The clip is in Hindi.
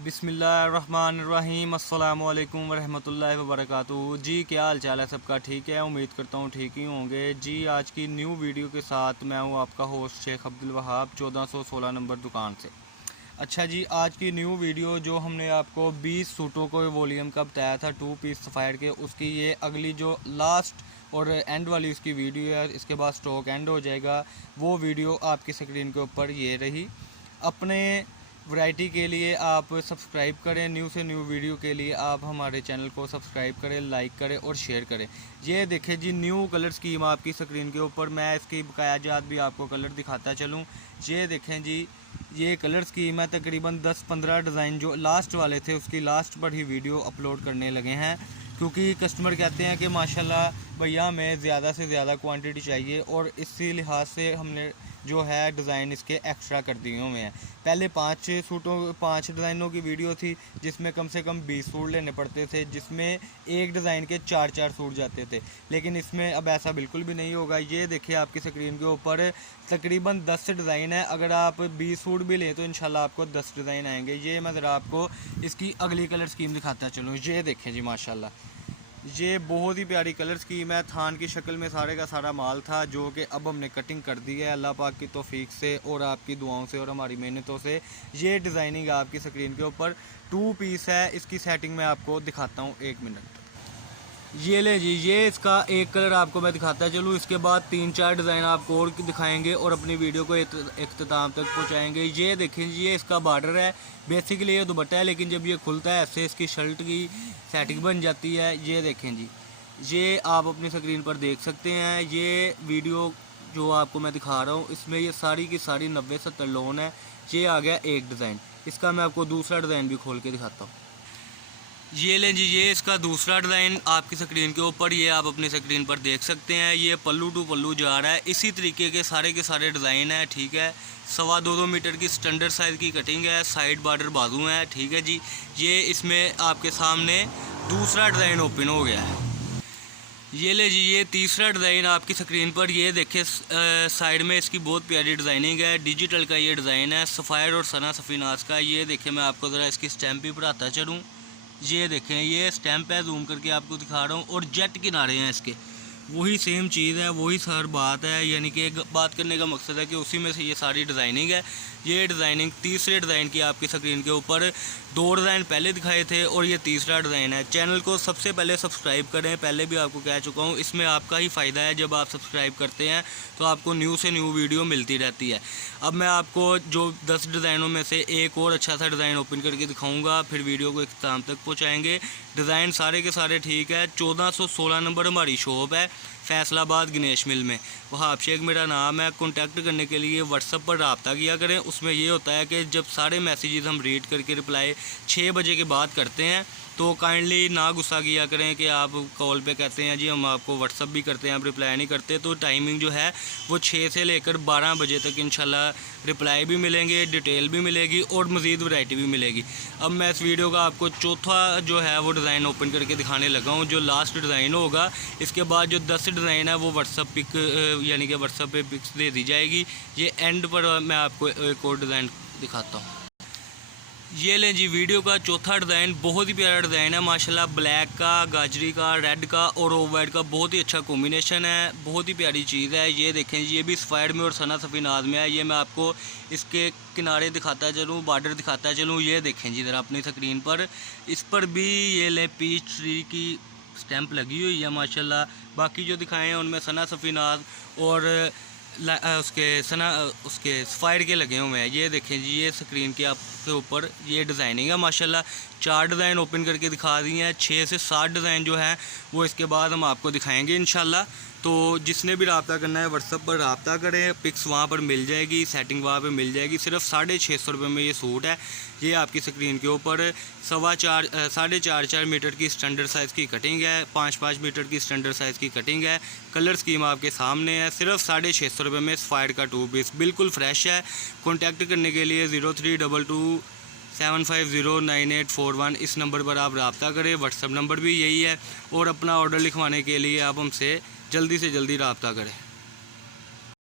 बिस्मिल्लाहिर्रहमानिर्रहीम अस्सलामु अलैकुम वरहमतुल्लाहि वबरकातुहू। जी क्या हाल चाल है सबका? ठीक है, उम्मीद करता हूँ ठीक ही होंगे। जी आज की न्यू वीडियो के साथ मैं हूँ आपका होस्ट शेख अब्दुल वहाब 1416 नंबर दुकान से। अच्छा जी, आज की न्यू वीडियो जो हमने आपको 20 सूटों को वॉल्यूम का बताया था 2 पीस सफ़ायर के, उसकी ये अगली जो लास्ट और एंड वाली उसकी वीडियो है, इसके बाद स्टॉक एंड हो जाएगा। वो वीडियो आपकी स्क्रीन के ऊपर ये रही। अपने वैरायटी के लिए आप सब्सक्राइब करें, न्यू से न्यू वीडियो के लिए आप हमारे चैनल को सब्सक्राइब करें, लाइक करें और शेयर करें। ये देखें जी, न्यू कलर स्कीम आपकी स्क्रीन के ऊपर। मैं इसकी बकाया जात भी आपको कलर दिखाता चलूँ। ये देखें जी, ये कलर स्कीम है। तकरीबन 10-15 डिज़ाइन जो लास्ट वाले थे उसकी लास्ट पर ही वीडियो अपलोड करने लगे हैं, क्योंकि कस्टमर कहते हैं कि माशाल्लाह भैया हमें ज़्यादा से ज़्यादा क्वांटिटी चाहिए, और इसी लिहाज से हमने जो है डिज़ाइन इसके एक्स्ट्रा कर दिए हुए हैं। पहले 5 डिज़ाइनों की वीडियो थी जिसमें कम से कम 20 सूट लेने पड़ते थे, जिसमें एक डिज़ाइन के 4-4 सूट जाते थे। लेकिन इसमें अब ऐसा बिल्कुल भी नहीं होगा। ये देखिए आपकी स्क्रीन के ऊपर तकरीबन 10 डिज़ाइन है। अगर आप 20 सूट भी लें तो इंशाल्लाह आपको 10 डिज़ाइन आएंगे। ये मैं ज़रा आपको इसकी अगली कलर स्कीम दिखाता चलूँ। ये देखें जी, माशाल्लाह ये बहुत ही प्यारी कलर स्कीम है। थान की शक्ल में सारे का सारा माल था, जो कि अब हमने कटिंग कर दी है अल्लाह पाक की तौफीक से और आपकी दुआओं से और हमारी मेहनतों से। ये डिज़ाइनिंग आपकी स्क्रीन के ऊपर 2 पीस है। इसकी सेटिंग मैं आपको दिखाता हूँ, 1 मिनट। ये ले जी, ये इसका एक कलर आपको मैं दिखाता चलूँ। इसके बाद 3-4 डिज़ाइन आपको और दिखाएंगे और अपनी वीडियो को इख्तिताम तक पहुँचाएंगे। ये देखें जी, ये इसका बॉर्डर है। बेसिकली ये दुपट्टा है, लेकिन जब ये खुलता है ऐसे इसकी शर्ट की सेटिंग बन जाती है। ये देखें जी, ये आप अपनी स्क्रीन पर देख सकते हैं। ये वीडियो जो आपको मैं दिखा रहा हूँ इसमें ये सारी की सारी 90-70 लोन है। ये आ गया एक डिज़ाइन। इसका मैं आपको दूसरा डिज़ाइन भी खोल के दिखाता हूँ। ये लें जी, ये इसका दूसरा डिज़ाइन आपकी स्क्रीन के ऊपर, ये आप अपनी स्क्रीन पर देख सकते हैं। ये पल्लू टू पल्लू जा रहा है। इसी तरीके के सारे डिज़ाइन है, ठीक है। 2.25 मीटर की स्टैंडर्ड साइज़ की कटिंग है, साइड बॉर्डर बाजू है, ठीक है जी। ये इसमें आपके सामने दूसरा डिज़ाइन ओपन हो गया है। ये ले जी, ये तीसरा डिज़ाइन आपकी स्क्रीन पर। ये देखें साइड में इसकी बहुत प्यारी डिज़ाइनिंग है। डिजिटल का ये डिज़ाइन है, सफ़ायर और सना सफ़ीनाज का। ये देखें, मैं आपको ज़रा इसकी स्टैम्प भी पढ़ाता चलूँ। ये देखें, ये स्टैम्प है, जूम करके आपको दिखा रहा हूँ। और जेट किनारे हैं इसके, वही सेम चीज़ है, वही हर बात है। यानी कि बात करने का मकसद है कि उसी में से ये सारी डिज़ाइनिंग है। ये डिज़ाइनिंग तीसरे डिज़ाइन की आपकी स्क्रीन के ऊपर 2 डिज़ाइन पहले दिखाए थे और ये तीसरा डिज़ाइन है। चैनल को सबसे पहले सब्सक्राइब करें, पहले भी आपको कह चुका हूँ। इसमें आपका ही फ़ायदा है, जब आप सब्सक्राइब करते हैं तो आपको न्यू से न्यू वीडियो मिलती रहती है। अब मैं आपको जो 10 डिज़ाइनों में से एक और अच्छा सा डिज़ाइन ओपन करके दिखाऊँगा, फिर वीडियो को इख्तिताम तक पहुँचाएँगे। डिज़ाइन सारे के सारे ठीक है। 1416 नंबर हमारी शॉप है, फैसलाबाद गणेश मिल में। वहाब शेख मेरा नाम है। कॉन्टैक्ट करने के लिए व्हाट्सएप पर रब्ता किया करें। उसमें ये होता है कि जब सारे मैसेजेस हम रीड करके रिप्लाई 6 बजे के बाद करते हैं, तो काइंडली ना गुस्सा किया करें कि आप कॉल पे कहते हैं जी हम आपको व्हाट्सअप भी करते हैं, आप रिप्लाई नहीं करते। तो टाइमिंग जो है वो 6 से लेकर 12 बजे तक इंशाल्लाह रिप्लाई भी मिलेंगे, डिटेल भी मिलेगी और मज़ीद वैरायटी भी मिलेगी। अब मैं इस वीडियो का आपको चौथा जो है वो डिज़ाइन ओपन करके दिखाने लगा हूँ, जो लास्ट डिज़ाइन होगा। इसके बाद जो 10 डिज़ाइन है वो व्हाट्सअप पिक यानी कि व्हाट्सअप पे पिक्स दे दी जाएगी। ये एंड पर मैं आपको एक और डिज़ाइन दिखाता हूँ। ये लें जी, वीडियो का चौथा डिज़ाइन बहुत ही प्यारा डिज़ाइन है माशाल्लाह। ब्लैक का, गाजरी का, रेड का और ऑफ वाइट का बहुत ही अच्छा कॉम्बिनेशन है। बहुत ही प्यारी चीज़ है। ये देखें जी, ये भी सफ़ायर में और सना सफ़ीनाज में है। ये मैं आपको इसके किनारे दिखाता चलूँ, बॉर्डर दिखाता चलूँ। ये देखें जी ज़रा अपनी स्क्रीन पर, इस पर भी ये लें पीच ट्री की स्टैंप लगी हुई है माशाल्लाह। बाकी जो दिखाए हैं उनमें सना सफ़ीनाज और उसके सफ़ायर के लगे हुए हैं। ये देखें जी, ये स्क्रीन के आपके ऊपर ये डिज़ाइनिंग है माशाल्लाह। 4 डिज़ाइन ओपन करके दिखा दिए हैं। 6 से 7 डिज़ाइन जो है वो इसके बाद हम आपको दिखाएंगे इंशाल्लाह। तो जिसने भी रब्ता करना है व्हाट्सएप पर रब्ता करें, पिक्स वहाँ पर मिल जाएगी, सेटिंग वहाँ पर मिल जाएगी। सिर्फ 650 रुपये में ये सूट है। ये आपकी स्क्रीन के ऊपर 4.5 मीटर की स्टैंडर्ड साइज़ की कटिंग है, 5-5 मीटर की स्टैंडर्ड साइज़ की कटिंग है। कलर स्कीम आपके सामने है। सिर्फ 650 रुपये में सफ़ायर का 2 पीस बिल्कुल फ्रेश है। कॉन्टैक्ट करने के लिए 0322 7509841 इस नंबर पर आप रब्ता करें। व्हाट्सअप नंबर भी यही है। और अपना ऑर्डर लिखवाने के लिए आप हमसे जल्दी से जल्दी रब्ता करें।